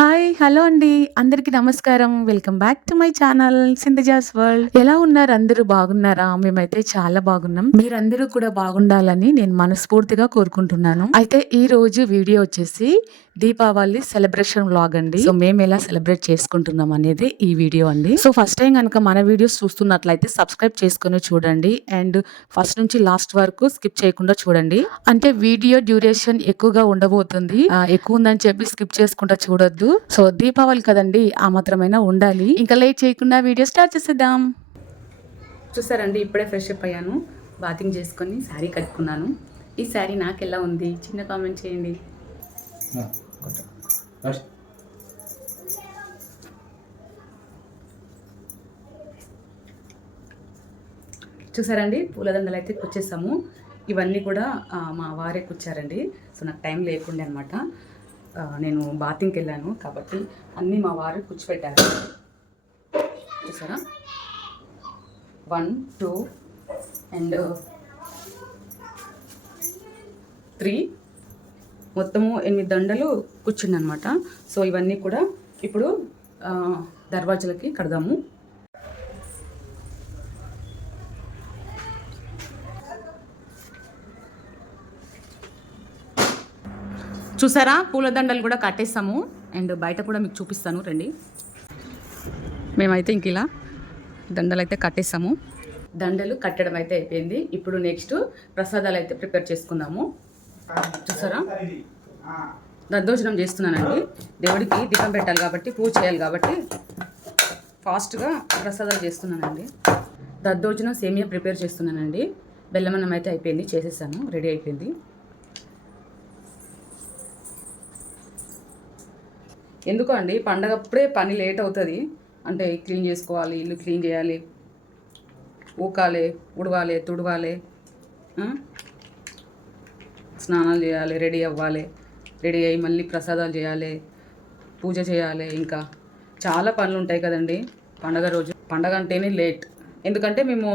Hi hello అండి. అందరికీ నమస్కారం. Welcome back to my channel Sindhaja's world. ఎలా ఉన్నారు? అందరూ బాగున్నారా? మేమైతే చాలా బాగున్నాం. మీరందరూ కూడా బాగుండాలని నేను మనస్ఫూర్తిగా కోరుకుంటున్నాను. అయితే ఈ రోజు వీడియో వచ్చేసి దీపావళి సెలబ్రేషన్ వ్లాగ్ అండి. సో మేము ఎలా సెలబ్రేట్ చేసుకుంటున్నాం అనేది ఈ వీడియో అండి. సో ఫస్ట్ టైం కనుక మన వీడియోస్ చూస్తున్నట్లయితే సబ్స్క్రైబ్ చేసుకుని చూడండి. అండ్ ఫస్ట్ నుంచి లాస్ట్ వరకు స్కిప్ చేయకుండా చూడండి. అంటే వీడియో డ్యూరేషన్ ఎక్కువగా ఉండబోతుంది. ఎక్కువ ఉందని చెప్పి స్కిప్ చేసుకుంటా చూడొద్దు. సో దీపావళి కదండి ఆ మాత్రమైనా ఉండాలి. ఇంకా లేట్ చేయకుండా వీడియో స్టార్ట్ చేసేద్దాం. చూసారండి ఇప్పుడే ఫ్రెష్ అప్ అయ్యాను. బాతింగ్ చేసుకొని శారీ కట్టుకున్నాను. ఈ శారీ నాకు ఎలా ఉంది? చిన్న కామెంట్ చేయండి. ఫస్ట్ చూసారండి? పూలదండలు అయితే కుచ్చేసాము. ఇవన్నీ కూడా మా వారే కుచ్చారండి. సో నాకు టైం లేకుండే అనమాట నేను బాతింగ్కి వెళ్ళాను కాబట్టి అన్నీ మా వారు కూర్చోపెట్టారు చూసారా? వన్ టూ అండ్ త్రీ మొత్తము ఎనిమిది దండలు కూర్చుండనమాట సో ఇవన్నీ కూడా ఇప్పుడు దర్వాజలకి కడదాము. చూసారా? పూలదండలు కూడా కట్టేస్తాము. అండ్ బయట కూడా మీకు చూపిస్తాను రండి. మేమైతే ఇంక ఇలా దండలు అయితే కట్టేస్తాము. దండలు కట్టడం అయితే అయిపోయింది. ఇప్పుడు నెక్స్ట్ ప్రసాదాలు అయితే ప్రిపేర్ చేసుకుందాము. చూసారా? దద్దోజనం చేస్తున్నానండి. దేవుడికి దీపం పెట్టాలి కాబట్టి పూజ చేయాలి కాబట్టి ఫాస్ట్గా ప్రసాదాలు చేస్తున్నానండి. దద్దోజనం సేమియా ప్రిపేర్ చేస్తున్నానండి. బెల్లమన్నం అయితే అయిపోయింది చేసేసాను రెడీ అయిపోయింది. ఎందుకు అండి పండగప్పుడే పని లేట్ అవుతుంది. అంటే క్లీన్ చేసుకోవాలి ఇల్లు క్లీన్ చేయాలి ఊకాలి ఉడవాలి తుడవాలి స్నానాలు చేయాలి రెడీ అవ్వాలి. రెడీ అయ్యి మళ్ళీ ప్రసాదాలు చేయాలి పూజ చేయాలి ఇంకా. చాలా పనులు ఉంటాయి కదండి పండగ రోజు. పండగ అంటేనే లేట్. ఎందుకంటే మేము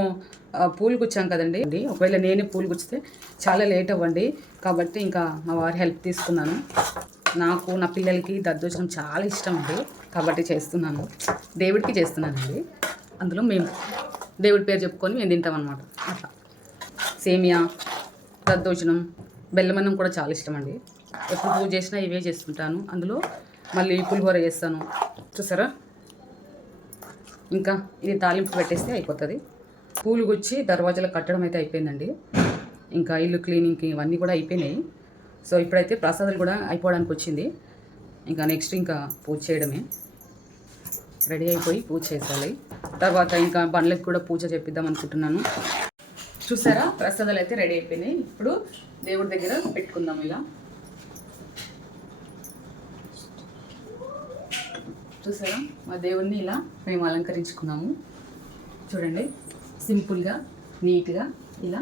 పూలు గుచ్చాం కదండి. ఒకవేళ నేనే పూలు గుచ్చితే చాలా లేట్ అవ్వండి. కాబట్టి ఇంకా మా వారి హెల్ప్ తీసుకున్నాను. నాకు నా పిల్లలకి దద్దోజనం చాలా ఇష్టం అండి. కాబట్టి చేస్తున్నాను. దేవుడికి చేస్తున్నానండి. అందులో మేము దేవుడి పేరు చెప్పుకొని మేము తింటాం అనమాట అట్లా. సేమియా దద్దోజనం బెల్లమన్నం కూడా చాలా ఇష్టం అండి ఎప్పుడు పూజ చేసినా ఇవే చేస్తుంటాను అందులో మళ్ళీ పులిహోర చేస్తాను. చూసారా? ఇంకా ఇది తాలింపు పెట్టేస్తే అయిపోతుంది. పూలు గుచ్చి దర్వాజాలు కట్టడం అయితే అయిపోయిందండి. ఇంకా ఇల్లు క్లీనింగ్ ఇవన్నీ కూడా అయిపోయినాయి. సో ఇప్పుడైతే ప్రసాదాలు కూడా అయిపోవడానికి వచ్చింది. ఇంకా నెక్స్ట్ ఇంకా పూజ చేయడమే. రెడీ అయిపోయి పూజ చేసేయాలి తర్వాత ఇంకా బండ్లకి కూడా పూజ చేపిద్దాం అనుకుంటున్నాను. చూసారా? ప్రసాదాలు అయితే రెడీ అయిపోయినాయి. ఇప్పుడు దేవుడి దగ్గర పెట్టుకుందాం ఇలా. చూసారా? మా దేవుడిని ఇలా మేము అలంకరించుకున్నాము. చూడండి. సింపుల్గా నీట్గా ఇలా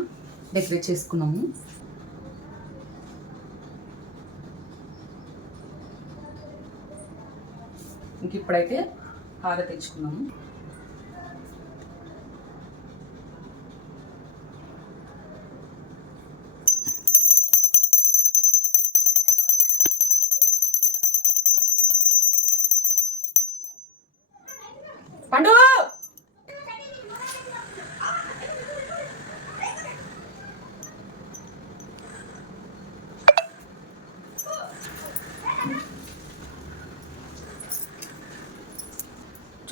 డెకరేట్ చేసుకున్నాము. ఇంక ఇప్పుడైతే హార తెచ్చుకున్నాము.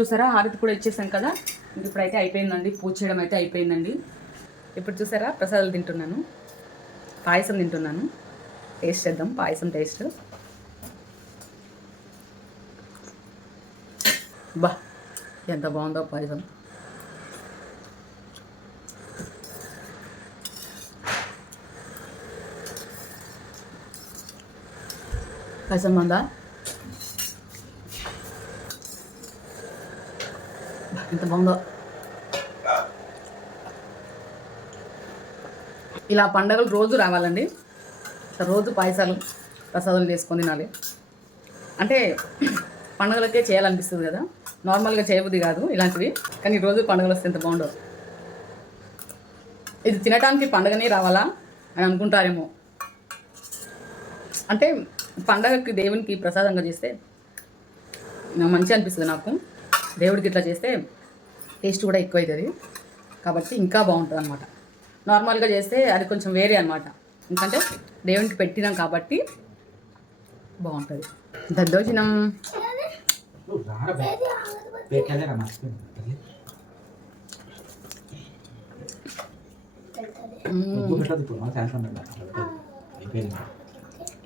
చూసారా? హారతి కూడా ఇచ్చేసాం కదా? ఇప్పుడైతే అయిపోయిందండి. పూజ చేయడం అయితే అయిపోయిందండి. ఇప్పుడు చూసారా? ప్రసాదాలు తింటున్నాను. పాయసం తింటున్నాను. టేస్ట్ చేద్దాం. పాయసం టేస్ట్. బా ఎంత బాగుందో పాయసం. పాయసం బాగుందా ఎంత బాగుందో. ఇలా పండగలు రోజు రావాలండి. రోజు పాయసాలు ప్రసాదాలు చేసుకొని తినాలి. అంటే పండుగలకే చేయాలనిపిస్తుంది కదా. నార్మల్గా చేయబుద్ది కాదు ఇలాంటివి. కానీ రోజు పండుగలు వస్తే ఎంత బాగుండవు ఇది తినడానికి పండగనే రావాలా అని అనుకుంటారేమో. అంటే పండగకి దేవునికి ప్రసాదంగా చేస్తే మంచిగా అనిపిస్తుంది నాకు. దేవుడికి ఇట్లా చేస్తే టేస్ట్ కూడా ఎక్కువ అవుతుంది కాబట్టి ఇంకా బాగుంటుంది అనమాట నార్మల్గా చేస్తే అది కొంచెం వేరే అనమాట ఎందుకంటే దేవునికి పెట్టినాం కాబట్టి బాగుంటుంది. దద్దోజనం.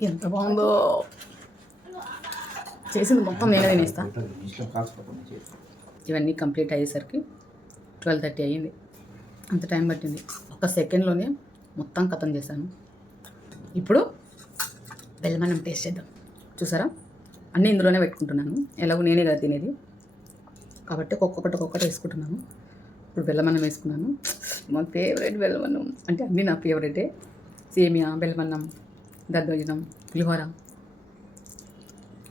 ఎంత బాగుందో. చేసింది మొత్తం నేనే తినేస్తా. ఇవన్నీ కంప్లీట్ అయ్యేసరికి ట్వెల్వ్ థర్టీ అయ్యింది. అంత టైం పట్టింది. ఒక సెకండ్లోనే మొత్తం కథం చేశాను. ఇప్పుడు బెల్లమన్నం టేస్ట్ చేద్దాం. చూసారా? అన్నీ ఇందులోనే పెట్టుకుంటున్నాను. ఎలాగో నేనే కదా తినేది. కాబట్టి ఒక్కొక్కటి ఒక్కొక్కటి వేసుకుంటున్నాను. ఇప్పుడు బెల్లమన్నం వేసుకున్నాను. మా ఫేవరెట్ బెల్లమన్నం. అంటే అన్నీ నా ఫేవరెటే సేమియా బెల్లమన్నం దద్దోజనం పులిహోర.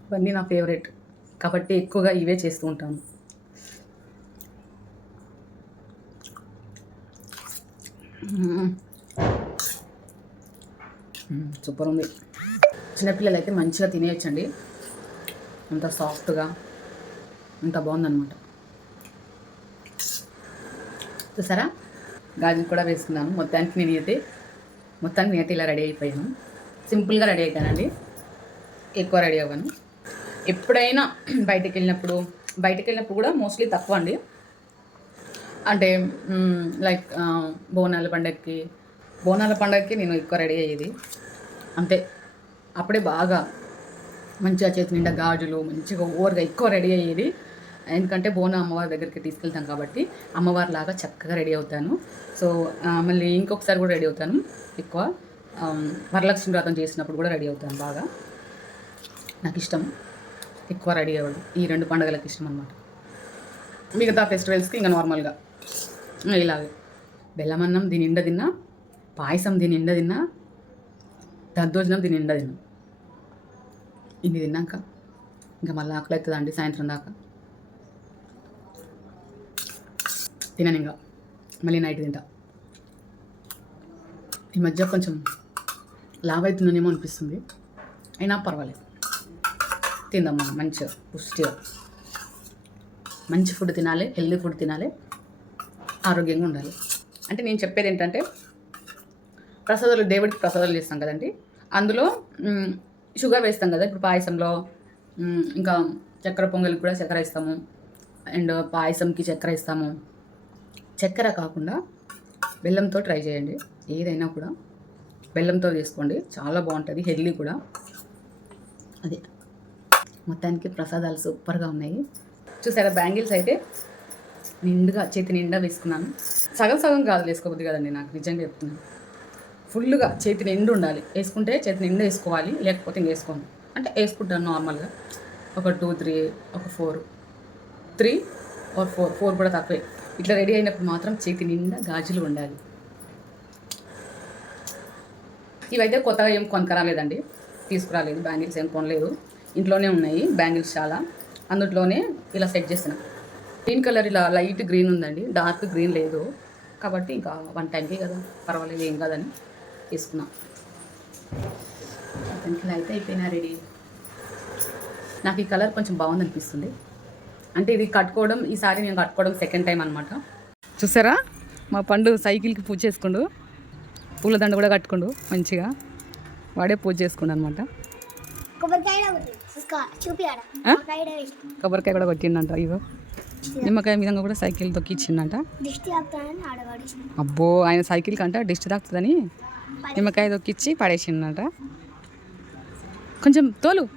ఇవన్నీ నా ఫేవరెట్ కాబట్టి ఎక్కువగా ఇవే చేస్తూ ఉంటాను మ్మ్. మ్మ్, సూపర్ ఉంది. చిన్నపిల్లలు అయితే మంచిగా తినేయచ్చండి. అంత సాఫ్ట్గా అంత బాగుందనమాట చూసారా? గాజులు కూడా వేసుకున్నాను. మొత్తానికి నేను అయితే మొత్తానికి నేనైతే ఇలా రెడీ అయిపోయాను. సింపుల్గా రెడీ అవుతానండి ఎక్కువ రెడీ అవ్వను. ఎప్పుడైనా బయటికి వెళ్ళినప్పుడు బయటికి వెళ్ళినప్పుడు కూడా మోస్ట్లీ తక్కువ అండి. అంటే లైక్ బోనాల పండగకి బోనాల పండగకి నేను ఎక్కువ రెడీ అయ్యేది. అంతే. అప్పుడే బాగా మంచిగా చేతి నిండా గాజులు మంచిగా ఓవర్గా ఎక్కువ రెడీ అయ్యేది. ఎందుకంటే బోన అమ్మవారి దగ్గరికి తీసుకెళ్తాం కాబట్టి అమ్మవారి లాగా చక్కగా రెడీ అవుతాను. సో మళ్ళీ ఇంకొకసారి కూడా రెడీ అవుతాను ఎక్కువ. వరలక్ష్మి వ్రతం చేసినప్పుడు కూడా రెడీ అవుతాను బాగా. నాకు ఇష్టం. ఎక్కువ రెడీ అవ్వడం. ఈ రెండు పండుగలకు ఇష్టం అనమాట మిగతా ఫెస్టివల్స్కి ఇంకా నార్మల్గా ఇలాగే. బెల్లమన్నం దీని నిండా తిన్నా పాయసం దీని నిండా తిన్నా దద్దోజనం దీని నిండా తిన్నా. ఇన్ని తిన్నాక ఇంకా మళ్ళీ ఆకలి అవుతుందండి సాయంత్రం దాకా? తినను ఇంకా. మళ్ళీ నైట్ తింటా. ఈ మధ్య కొంచెం లావ్ అవుతుందనేమో అనిపిస్తుంది. అయినా పర్వాలేదు. తిందాం మనం మంచిగా పుష్టిగా. మంచి ఫుడ్ తినాలి హెల్దీ ఫుడ్ తినాలి. ఆరోగ్యంగా ఉండాలి. అంటే నేను చెప్పేది ఏంటంటే ప్రసాదాలు దేవుడికి ప్రసాదాలు చేస్తాం కదండి. అందులో షుగర్ వేస్తాం కదా ఇప్పుడు పాయసంలో ఇంకా చక్కెర పొంగల్కి కూడా చక్కెర ఇస్తాము అండ్ పాయసంకి చక్కెర ఇస్తాము చక్కెర కాకుండా బెల్లంతో ట్రై చేయండి. ఏదైనా కూడా బెల్లంతో చేసుకోండి. చాలా బాగుంటుంది హెల్దీ కూడా. అది. మొత్తానికి ప్రసాదాలు సూపర్గా ఉన్నాయి. చూసారా బ్యాంగిల్స్ అయితే నిండుగా చేతి నిండా వేసుకున్నాను. సగం సగం కాదు వేసుకోబుద్ది కదండి నాకు నిజంగా చెప్తున్నాను. ఫుల్గా చేతి నిండు ఉండాలి. వేసుకుంటే చేతి నిండా వేసుకోవాలి లేకపోతే ఇంక వేసుకోను. అంటే వేసుకుంటాను నార్మల్గా. ఒక టూ త్రీ ఒక four. Three or four. Four కూడా తక్కువే. ఇట్లా రెడీ అయినప్పుడు మాత్రం చేతి నిండా గాజులు ఉండాలి. ఇవైతే కొత్తగా ఏం కొనకరాలేదండి తీసుకురాలేదు బ్యాంగిల్స్ ఏం కొనలేదు. ఇంట్లోనే ఉన్నాయి బ్యాంగిల్స్ చాలా. అందులోనే ఇలా సెట్ చేసినా గ్రీన్ కలర్ ఇలా లైట్ గ్రీన్ ఉందండి. డార్క్ గ్రీన్ లేదు. కాబట్టి ఇంకా వన్ టైంకి కదా. పర్వాలేదు ఏం కాదని తీసుకున్నాం. ఇలా అయితే అయిపోయినా రెడీ నాకు ఈ కలర్ కొంచెం బాగుంది అనిపిస్తుంది అంటే ఇది కట్టుకోవడం ఈసారి నేను కట్టుకోవడం సెకండ్ టైం అనమాట చూసారా? మా పండు సైకిల్కి పూజ చేసుకుండు. పూలదండ కూడా కట్టుకుండు మంచిగా. వాడే పూజ చేసుకుండు అనమాట కొబ్బరికాయ కూడా కొట్టిండంట ఇగో. నిమ్మకాయ విధంగా కూడా సైకిల్ ఆడవాడేసిన అబ్బో ఆయన సైకిల్ కంట డిస్ట్ తాకుతుందని నిమ్మకాయ తొక్కిచ్చి పడేసిండంట కొంచెం తోలు.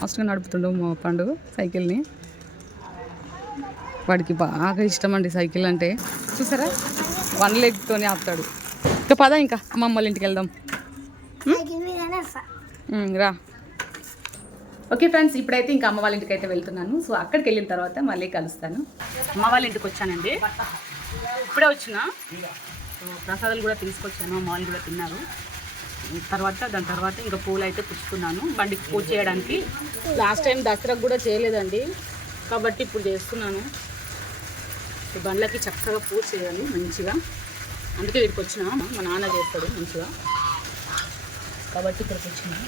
ఫాస్ట్గా నడుపుతుండు మా పండు సైకిల్ని. వాడికి బాగా ఇష్టం అండి సైకిల్ అంటే. చూసారా? వన్ లెగ్తోనే ఆపుతాడు. ఇంకా పద ఇంకా వాళ్ళ ఇంటికి వెళ్దాం. రా. ఓకే ఫ్రెండ్స్ ఇప్పుడైతే ఇంకా అమ్మ వాళ్ళ ఇంటికి అయితే వెళ్తున్నాను. సో అక్కడికి వెళ్ళిన తర్వాత మళ్ళీ కలుస్తాను. అమ్మ వాళ్ళ ఇంటికి వచ్చానండి. ఇప్పుడే వచ్చిన. సో ప్రసాదాలు కూడా తీసుకొచ్చాను అమ్మ వాళ్ళు కూడా తిన్నారు. తర్వాత దాని తర్వాత ఇంకా పూలు అయితే పుచ్చుకున్నాను. బండికి పూజ చేయడానికి. లాస్ట్ టైం దసరాకు కూడా చేయలేదండి. కాబట్టి ఇప్పుడు చేస్తున్నాను. ఈ బండ్లకి చక్కగా పూజ చేయాలి మంచిగా. అందుకే వీడికి వచ్చిన. మా నాన్న చేస్తాడు మంచిగా. కాబట్టి ఇక్కడికి వచ్చినాం.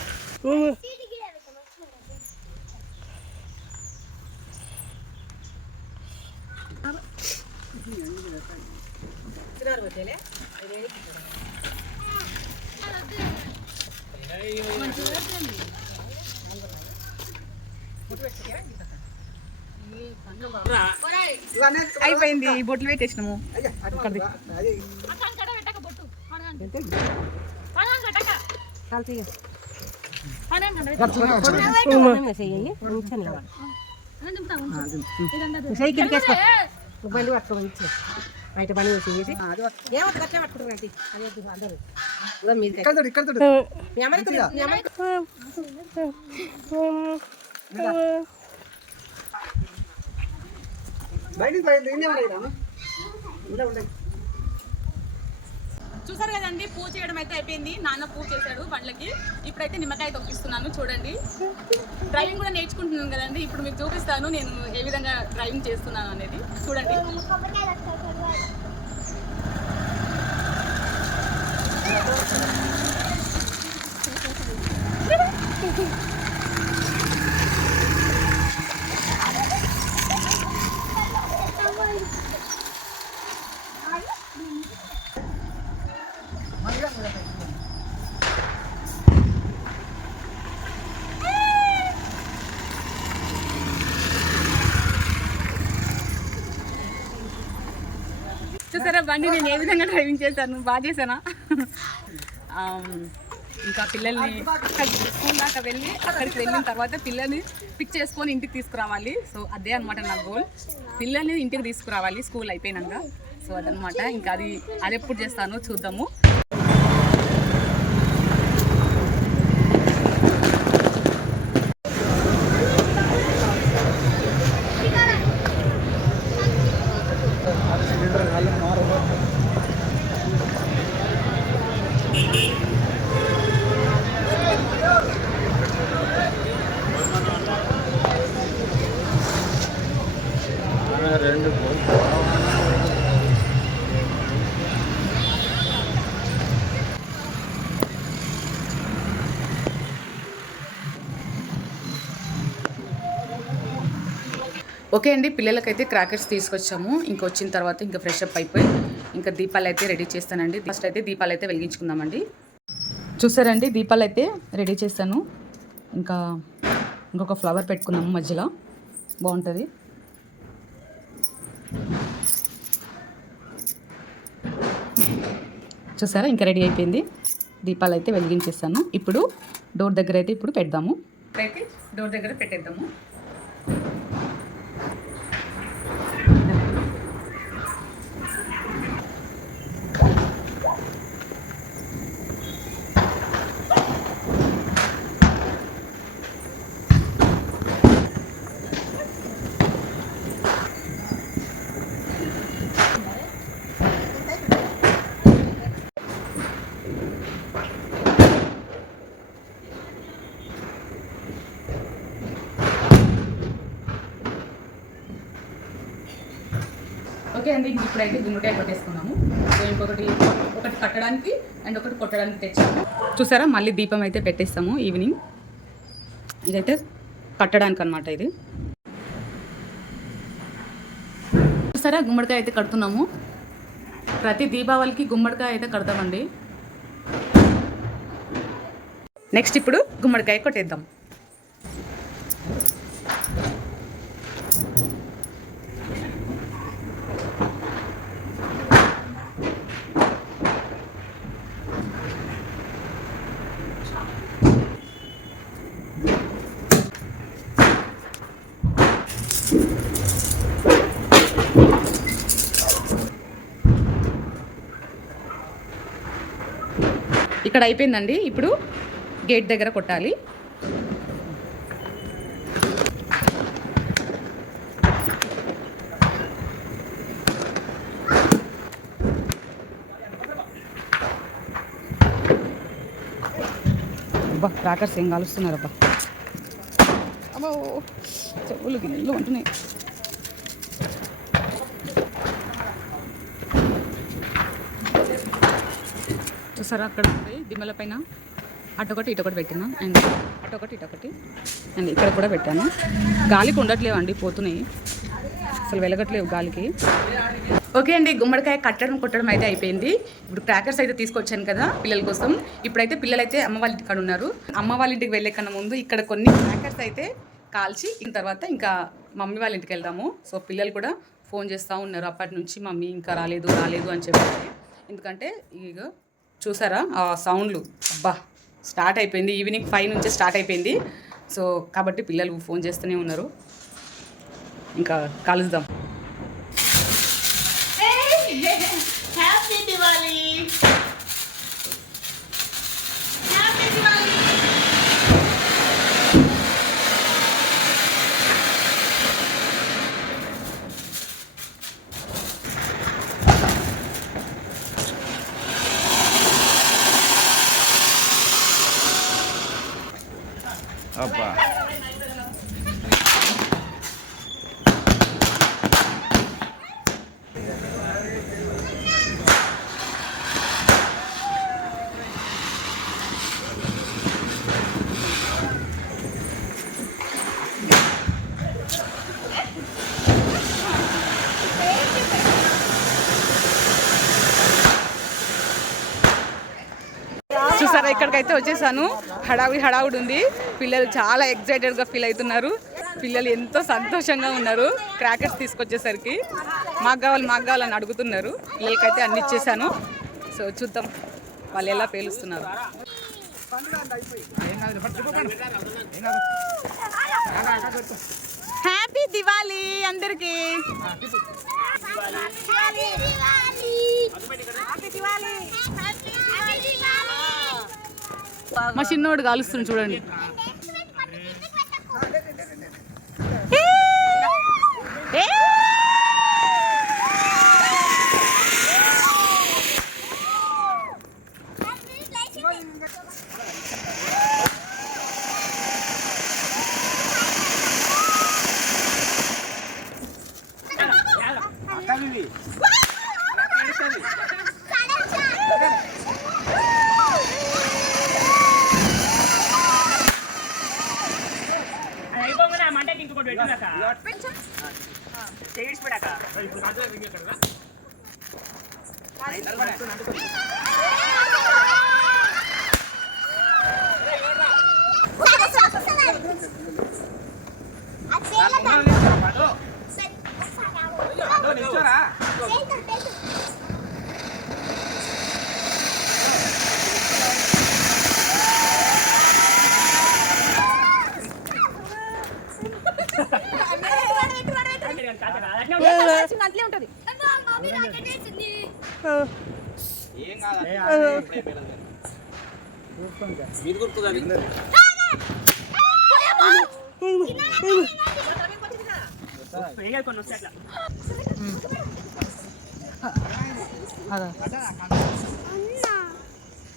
అయిపోయింది బొట్లు పెట్టేసినాము. సైకిల్ కేసుకో బండి పట్టుకోమని ఇచ్చే బయట పని చేసి ఏమో ఖర్చు పట్టుకుంటారండి అదే అందరూ. ఇదో మీది మీ అమ్మకి మీ అమ్మకి చూసారు కదండి పూజ చేయడం అయితే అయిపోయింది. నాన్న పూజ చేశాడు బండ్లకి. ఇప్పుడైతే నిమ్మకాయ తొక్కిస్తున్నాను చూడండి. డ్రైవింగ్ కూడా నేర్చుకుంటున్నాను కదండి. ఇప్పుడు మీకు చూపిస్తాను నేను ఏ విధంగా డ్రైవింగ్ చేస్తున్నాను అనేది. చూడండి. Thank you చూసారా బండి నేను ఏ విధంగా డ్రైవింగ్ చేశాను? బాగా చేశానా? ఇంకా పిల్లల్ని స్కూల్ దాకా వెళ్ళి అక్కడికి వెళ్ళిన తర్వాత పిల్లల్ని పిక్ చేసుకొని ఇంటికి తీసుకురావాలి. సో అదే అనమాట నా గోల్ పిల్లల్ని ఇంటికి తీసుకురావాలి స్కూల్ అయిపోయినాక. సో అదనమాట ఇంకా అది అది ఎప్పుడు చేస్తానో చూద్దాము. ఓకే అండి పిల్లలకైతే క్రాకర్స్ తీసుకొచ్చాము. ఇంకా వచ్చిన తర్వాత ఇంకా ఫ్రెష్ అప్ అయిపోయి ఇంకా దీపాలు అయితే రెడీ చేస్తానండి. ఫస్ట్ అయితే దీపాలు అయితే వెలిగించుకుందామండి. చూసారండి దీపాలు అయితే రెడీ చేస్తాను ఇంకా ఇంకొక ఫ్లవర్ పెట్టుకున్నాము మధ్యలో. బాగుంటుంది. చూసారా ఇంకా రెడీ అయిపోయింది. దీపాలు అయితే వెలిగించేస్తాను. ఇప్పుడు డోర్ దగ్గర అయితే ఇప్పుడు పెడదాము. అయితే డోర్ దగ్గర పెట్టేద్దాము. ఓకే ఇప్పుడైతే గుమ్మడికాయ కొట్టేసుకున్నాము. సో ఇంకొకటి ఒకటి కట్టడానికి అండ్ ఒకటి కొట్టడానికి తెచ్చాము. చూసారా? మళ్ళీ దీపం అయితే పెట్టేస్తాము ఈవినింగ్. ఇదైతే కట్టడానికి అనమాట ఇది. చూసారా? గుమ్మడికాయ అయితే కడుతున్నాము. ప్రతి దీపావళికి గుమ్మడికాయ అయితే కడతామండి. నెక్స్ట్ ఇప్పుడు గుమ్మడికాయ కొట్టేద్దాం. ఇక్కడ అయిపోయిందండి. ఇప్పుడు గేట్ దగ్గర కొట్టాలి. అబ్బా క్రాకర్స్ ఏం కాలుస్తున్నారబ్బా. అబ్బా చెవులు గిన్నెలు ఉంటున్నాయి చూసారా అక్కడ ఉంది దిమ్మల పైన అటొకటి ఇటొకటి పెట్టినా. అండ్ అటొకటి ఇటొకటి అండ్ ఇక్కడ కూడా పెట్టాను. గాలికి ఉండట్లేవు అండి పోతున్నాయి. అసలు వెలగట్లేవు గాలికి. ఓకే అండి గుమ్మడికాయ కట్టడం కొట్టడం అయితే అయిపోయింది. ఇప్పుడు క్రాకర్స్ అయితే తీసుకొచ్చాను కదా పిల్లల కోసం. ఇప్పుడైతే పిల్లలైతే అమ్మ వాళ్ళ ఇంటికాడ ఉన్నారు. అమ్మ వాళ్ళ ఇంటికి వెళ్ళే కన్నా ముందు ఇక్కడ కొన్ని క్రాకర్స్ అయితే కాల్చి ఇంక తర్వాత ఇంకా మమ్మీ వాళ్ళ ఇంటికి వెళ్దాము. సో పిల్లలు కూడా ఫోన్ చేస్తూ ఉన్నారు. అప్పటి నుంచి మమ్మీ ఇంకా రాలేదు రాలేదు అని చెప్పి ఎందుకంటే ఇక చూసారా? ఆ సౌండ్లు. అబ్బా! స్టార్ట్ అయిపోయింది. ఈవినింగ్ ఫైవ్ నుంచే స్టార్ట్ అయిపోయింది. సో కాబట్టి పిల్లలు ఫోన్ చేస్తూనే ఉన్నారు. ఇంకా కలుద్దాం హ్యాపీ దివాలి హ్యాపీ దివాలి అబ్బా చూసారా అయితే వచ్చేసాను. హడావి హడావుడి ఉంది. పిల్లలు చాలా ఎక్సైటెడ్గా ఫీల్ అవుతున్నారు. పిల్లలు ఎంతో సంతోషంగా ఉన్నారు. క్రాకర్స్ తీసుకొచ్చేసరికి. మాకు కావాలి మాకు కావాలని అడుగుతున్నారు. పిల్లలకైతే అన్ని ఇచ్చేసాను. సో చూద్దాం. వాళ్ళు ఎలా పేలుస్తున్నారు. హ్యాపీ దివాలి అందరికీ. మా చిన్నోడు కాలుస్తుంది చూడండి. ఇంకోటి పెట్టినాక. చేయించబడాక నిల్చోరా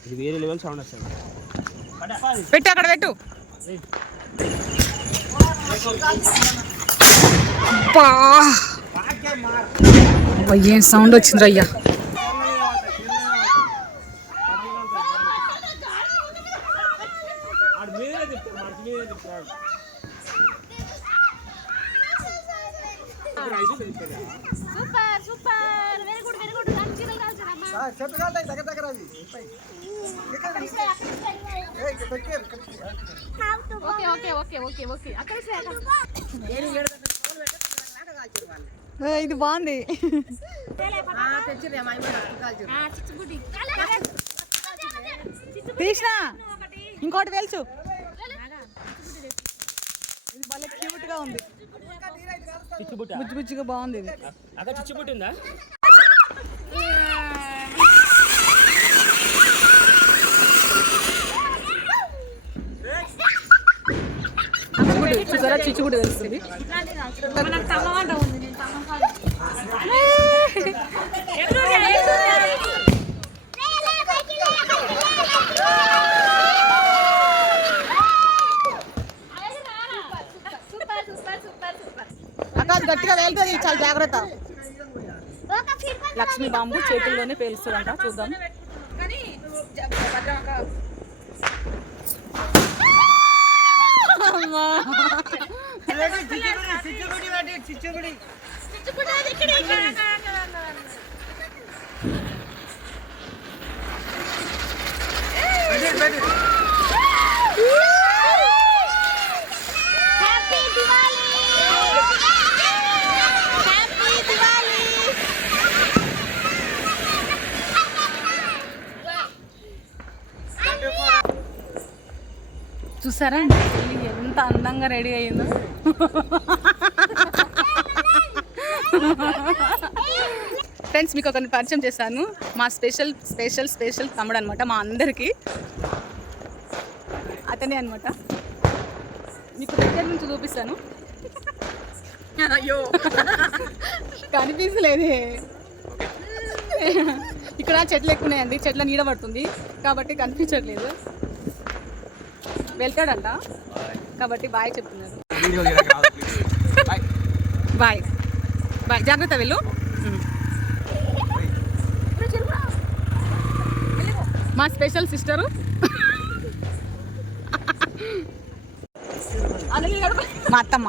ఇది వేరే లెవెల్ సౌండ్ వస్తుంది. పెట్టు అక్కడ పెట్టు. అబ్బా! ఏం సౌండ్ వచ్చింది అయ్యా super super. Very good very good. చీరలు కాల్చారమ్మా okay okay okay okay okay. అక్కడ ఇది బాగుంది. తీసిన. ఇంకోటి తెలుసు. ఇది భలే క్యూట్గా ఉంది. బుజ్జి బుజ్జిగా బాగుంది ఇది. అక్కడ తెలుస్తుంది. लक्ष्मी बांबू चतल पेल चूद అది ఇక్కడ ఇక్కడ హ్యాపీ దివాలి హ్యాపీ దివాలి చూసారా అండి చెల్లి ఎంత అందంగా రెడీ అయ్యిందో ఫ్రెండ్స్ మీకు ఒకరిని పరిచయం చేశాను. మా స్పెషల్ స్పెషల్ స్పెషల్ తమ్ముడు అనమాట మా అందరికీ. అతనే అనమాట మీకు దగ్గర నుంచి చూపిస్తాను. అయ్యో. కనిపించలేదే ఇక్కడ చెట్లు ఎక్కువ ఉన్నాయండి చెట్ల నీడ పడుతుంది. కాబట్టి కనిపించట్లేదు. వెళ్తాడంట. కాబట్టి బాయ్ చెప్తున్నారు. బాయ్. బాయ్. జాగ్రత్త వెళ్ళు. మా స్పెషల్ సిస్టరు. మా అత్తమ్మ.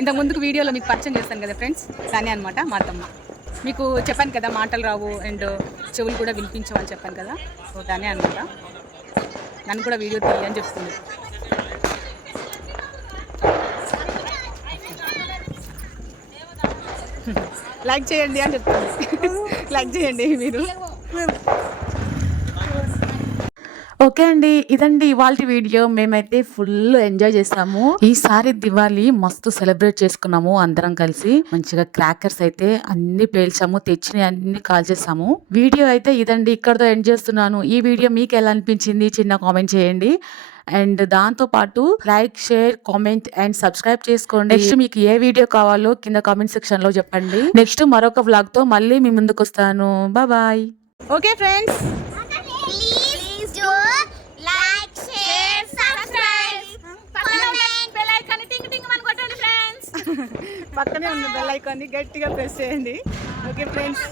ఇంత ముందుకు వీడియోలో మీకు పరిచయం చేస్తాను కదా ఫ్రెండ్స్? కానీ అనమాట మా అత్తమ్మ. మీకు చెప్పాను కదా మాటలు రావు అండ్ చెవులు కూడా వినిపించమని చెప్పాను కదా? సో దానే అనమాట నన్ను కూడా వీడియో తీయని చెప్తుంది. లైక్ చేయండి అని చెప్తుంది. లైక్ చేయండి మీరు. ఓకే అండి ఇదండి ఇవాళ వీడియో. మేమైతే ఫుల్ ఎంజాయ్ చేసాము. ఈసారి దివాళీ మస్తు సెలబ్రేట్ చేసుకున్నాము అందరం కలిసి. మంచిగా క్రాకర్స్ అయితే అన్ని పేల్చాము తెచ్చినవి అన్ని కాల్ చేసాము వీడియో అయితే ఇదండి ఇక్కడతో ఎండ్ చేస్తున్నాను. ఈ వీడియో మీకు ఎలా అనిపించింది చిన్న కామెంట్ చేయండి. అండ్ దాంతో పాటు like share comment and subscribe చేసుకోండి. నెక్స్ట్ మీకు ఏ వీడియో కావాలో కింద కామెంట్ సెక్షన్లో చెప్పండి. నెక్స్ట్ మరొక వ్లాగ్తో మళ్ళీ మీ ముందుకు వస్తాను bye. Okay friends please do like share subscribe comment bell icon ting ting అని కొట్టండి ఫ్రెండ్స్ పక్కనే ఉన్న బెల్ ఐకాన్ని గట్టిగా ప్రెస్ చేయండి. Okay friends